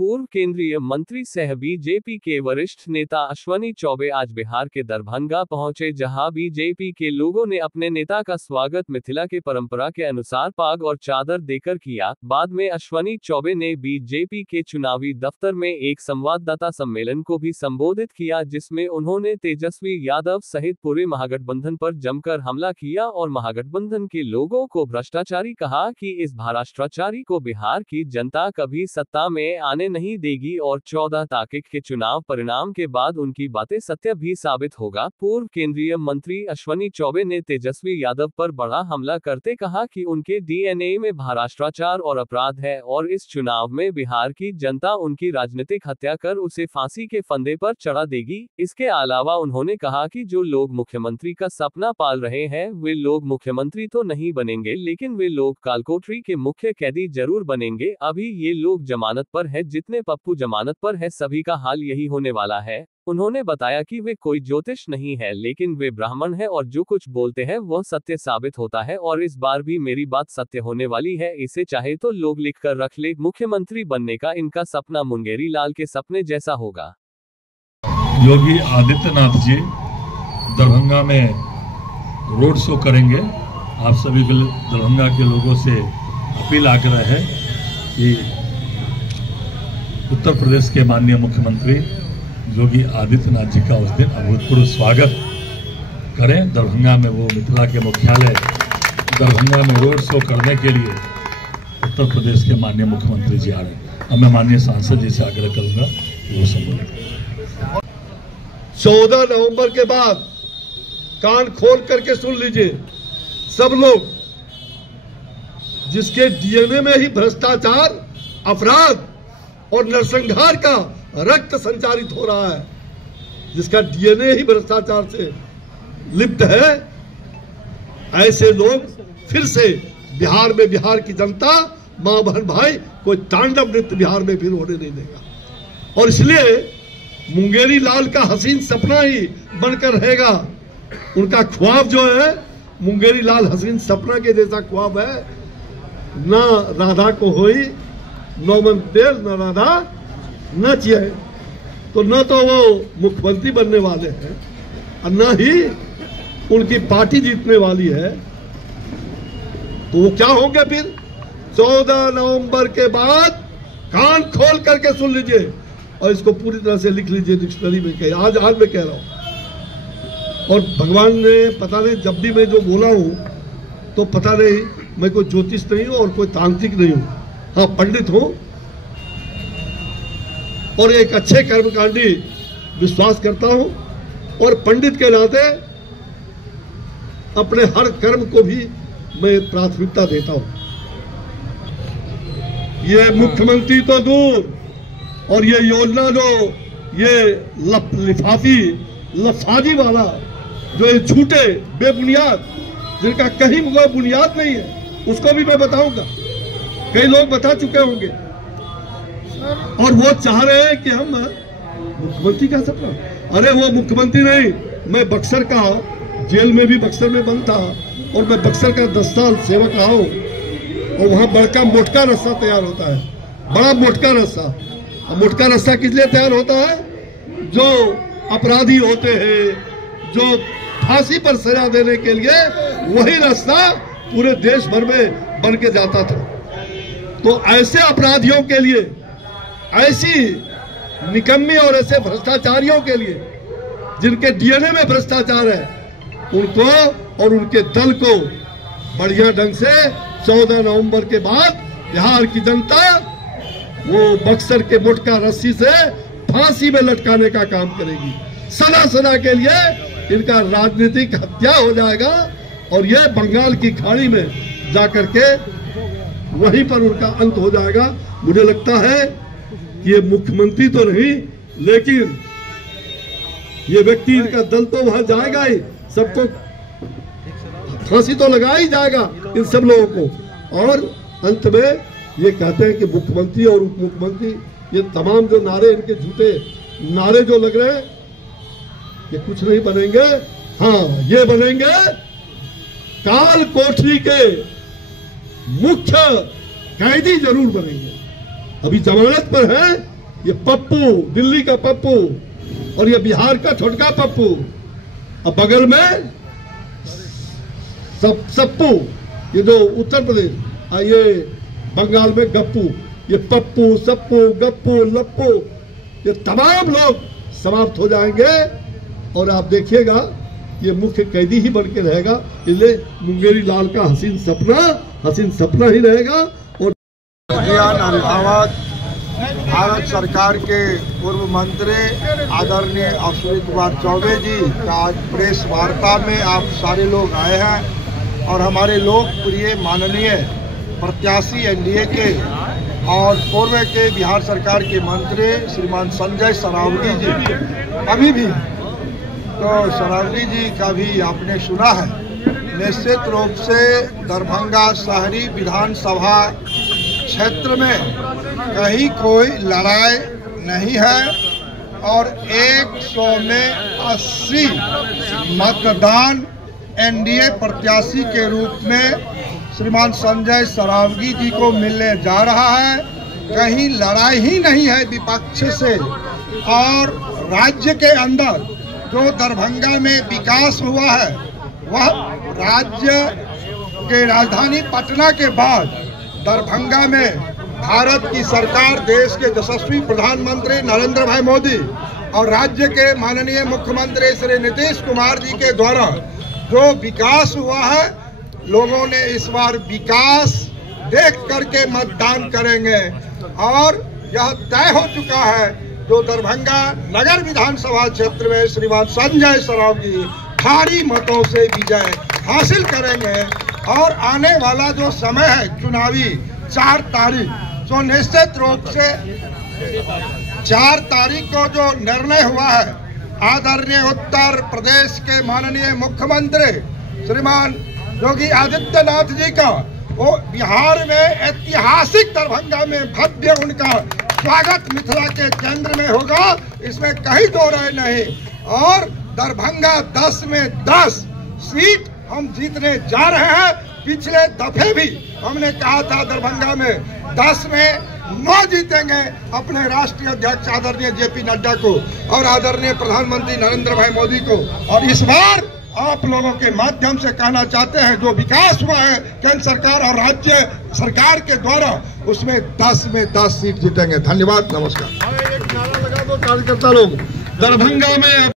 पूर्व केंद्रीय मंत्री सह बीजेपी के वरिष्ठ नेता अश्वनी चौबे आज बिहार के दरभंगा पहुंचे, जहां बीजेपी के लोगों ने अपने नेता का स्वागत मिथिला के परंपरा के अनुसार पाग और चादर देकर किया। बाद में अश्वनी चौबे ने बीजेपी के चुनावी दफ्तर में एक संवाददाता सम्मेलन को भी संबोधित किया, जिसमें उन्होंने तेजस्वी यादव सहित पूरे महागठबंधन पर जमकर हमला किया और महागठबंधन के लोगों को भ्रष्टाचारी कहा कि इस भ्रष्टाचारी को बिहार की जनता कभी सत्ता में आने नहीं देगी और 14 तारीख के चुनाव परिणाम के बाद उनकी बातें सत्य भी साबित होगा। पूर्व केंद्रीय मंत्री अश्वनी चौबे ने तेजस्वी यादव पर बड़ा हमला करते कहा कि उनके डीएनए में भ्रष्टाचार और अपराध है और इस चुनाव में बिहार की जनता उनकी राजनीतिक हत्या कर उसे फांसी के फंदे पर चढ़ा देगी। इसके अलावा उन्होंने कहा कि जो लोग मुख्यमंत्री का सपना पाल रहे हैं वे लोग मुख्यमंत्री तो नहीं बनेंगे, लेकिन वे लोग कालकोठरी के मुख्य कैदी जरूर बनेंगे। अभी ये लोग जमानत पर है, जितने पप्पू जमानत पर है सभी का हाल यही होने वाला है। उन्होंने बताया कि वे कोई ज्योतिष नहीं है, लेकिन वे ब्राह्मण है और जो कुछ बोलते हैं वह सत्य साबित होता है और इस बार भी मेरी बात सत्य होने वाली है। इसे चाहे तो लोग लिख कर रख ले, मुख्यमंत्री बनने का इनका सपना मुंगेरी लाल के सपने जैसा होगा। योगी आदित्यनाथ जी दरभंगा में रोड शो करेंगे। आप सभी दरभंगा के लोगों से अपील आग्रह है कि उत्तर प्रदेश के माननीय मुख्यमंत्री योगी आदित्यनाथ जी का उस दिन अभूतपूर्व स्वागत करें। दरभंगा में वो मिथिला के मुख्यालय दरभंगा में रोड शो करने के लिए उत्तर प्रदेश के माननीय मुख्यमंत्री जी आ रहे हैं। अब मैं माननीय सांसद जी से आग्रह करूंगा कि वो संबोधित करें। 14 नवंबर के बाद कान खोल करके सुन लीजिए सब लोग, जिसके डीएनए में ही भ्रष्टाचार, अपराध और नरसंहार का रक्त संचारित हो रहा है, जिसका डीएनए ही भ्रष्टाचार से लिप्त है, ऐसे लोग फिर से बिहार में बिहार की जनता, मां बहन भाई, कोई तांडव नृत्य बिहार में फिर होने नहीं देगा। और इसलिए मुंगेरी लाल का हसीन सपना ही बनकर रहेगा। उनका ख्वाब जो है मुंगेरी लाल हसीन सपना के जैसा ख्वाब है, ना राधा को होई नौ मन तेल न राधा न चिए। तो न तो वो मुख्यमंत्री बनने वाले हैं और न ही उनकी पार्टी जीतने वाली है। तो वो क्या होंगे फिर? 14 नवंबर के बाद कान खोल करके सुन लीजिए और इसको पूरी तरह से लिख लीजिए डिक्शनरी में। आज मैं कह रहा हूं। और भगवान ने पता नहीं, जब भी मैं जो बोला हूं तो पता नहीं, मैं कोई ज्योतिष नहीं हूं और कोई तांत्रिक नहीं हूं। हाँ, पंडित हूं और एक अच्छे कर्मकांडी विश्वास करता हूं और पंडित के नाते अपने हर कर्म को भी मैं प्राथमिकता देता हूं। ये मुख्यमंत्री तो दूर, और ये योजना जो ये लिफाफी लफाजी वाला, जो ये झूठे बेबुनियाद, जिनका कहीं कोई बुनियाद नहीं है, उसको भी मैं बताऊंगा। कई लोग बता चुके होंगे। और वो चाह रहे हैं कि हम मुख्यमंत्री का सपना, अरे वो मुख्यमंत्री नहीं, मैं बक्सर का जेल में भी बक्सर में बंद था और मैं बक्सर का 10 साल सेवक रहा हूं और वहां बड़का मोटका रस्सा तैयार होता है, बड़ा मोटका रस्सा। और मोटका रस्सा किस लिए तैयार होता है? जो अपराधी होते हैं, जो फांसी पर सजा देने के लिए, वही रास्ता पूरे देश भर में बन के जाता था। तो ऐसे अपराधियों के लिए, ऐसी निकम्मी और ऐसे भ्रष्टाचारियों के लिए, जिनके डीएनए में भ्रष्टाचार है, उनको और उनके दल को बढ़िया ढंग से 14 नवंबर के बाद बिहार की जनता वो बक्सर के मोटका रस्सी से फांसी में लटकाने का काम करेगी। सदा सदा के लिए इनका राजनीतिक हत्या हो जाएगा और ये बंगाल की खाड़ी में जाकर के वहीं पर उनका अंत हो जाएगा। मुझे लगता है कि ये मुख्यमंत्री तो नहीं, लेकिन ये व्यक्ति, इनका दल तो वहां जाएगा ही, सबको फांसी तो लगा ही जाएगा इन सब लोगों को। और अंत में ये कहते हैं कि मुख्यमंत्री और उप मुख्यमंत्री, ये तमाम जो नारे, इनके झूठे नारे जो लग रहे हैं, ये कुछ नहीं बनेंगे। हाँ, ये बनेंगे काल कोठरी के मुख्य कैदी जरूर बनेंगे। अभी जमानत पर है ये पप्पू, दिल्ली का पप्पू, और ये बिहार का छोटका पप्पू, अब बगल में सप्पू, ये जो उत्तर प्रदेश, ये बंगाल में गप्पू। ये पप्पू, सप्पू, गप्पू, लप्पू, ये तमाम लोग समाप्त हो जाएंगे और आप देखिएगा ये मुख्य कैदी ही बन के रहेगा। इसलिए मुंगेरी लाल का हसीन सपना ही रहेगा। और अभिभावक भारत सरकार के पूर्व मंत्री आदरणीय अश्विनी कुमार चौबे जी का आज प्रेस वार्ता में आप सारे लोग आए हैं और हमारे लोकप्रिय माननीय प्रत्याशी एनडीए के और पूर्व के बिहार सरकार के मंत्री श्रीमान संजय सरावगी जी अभी भी, तो सरावगी जी का भी आपने सुना है। निश्चित रूप से दरभंगा शहरी विधानसभा क्षेत्र में कहीं कोई लड़ाई नहीं है और 100 में 80 मतदान एनडीए प्रत्याशी के रूप में श्रीमान संजय सरावगी जी को मिलने जा रहा है। कहीं लड़ाई ही नहीं है विपक्ष से। और राज्य के अंदर जो दरभंगा में विकास हुआ है वह राज्य के राजधानी पटना के बाद दरभंगा में भारत की सरकार, देश के यशस्वी प्रधानमंत्री नरेंद्र भाई मोदी और राज्य के माननीय मुख्यमंत्री श्री नीतीश कुमार जी के द्वारा जो विकास हुआ है, लोगों ने इस बार विकास देख करके मतदान करेंगे और यह तय हो चुका है। जो दरभंगा नगर विधानसभा क्षेत्र में श्रीमान संजय सरावगी भारी मतों से विजय हासिल करेंगे और आने वाला जो समय है चुनावी 4 तारीख, तो निश्चित रूप से 4 तारीख को जो निर्णय हुआ है आदरणीय उत्तर प्रदेश के माननीय मुख्यमंत्री श्रीमान योगी आदित्यनाथ जी का, वो बिहार में ऐतिहासिक दरभंगा में भव्य उनका स्वागत मिथिला के केंद्र में होगा, इसमें कहीं दो राय नहीं। और दरभंगा 10 में 10 सीट हम जीतने जा रहे हैं। पिछले दफे भी हमने कहा था दरभंगा में 10 में 9 जीतेंगे अपने राष्ट्रीय अध्यक्ष आदरणीय जेपी नड्डा को और आदरणीय प्रधानमंत्री नरेंद्र भाई मोदी को। और इस बार आप लोगों के माध्यम से कहना चाहते हैं जो विकास हुआ है केंद्र सरकार और राज्य सरकार के द्वारा, उसमें 10 में 10 सीट जीतेंगे। धन्यवाद, नमस्कार। एक नारा लगा दो कार्यकर्ता लोग, दरभंगा में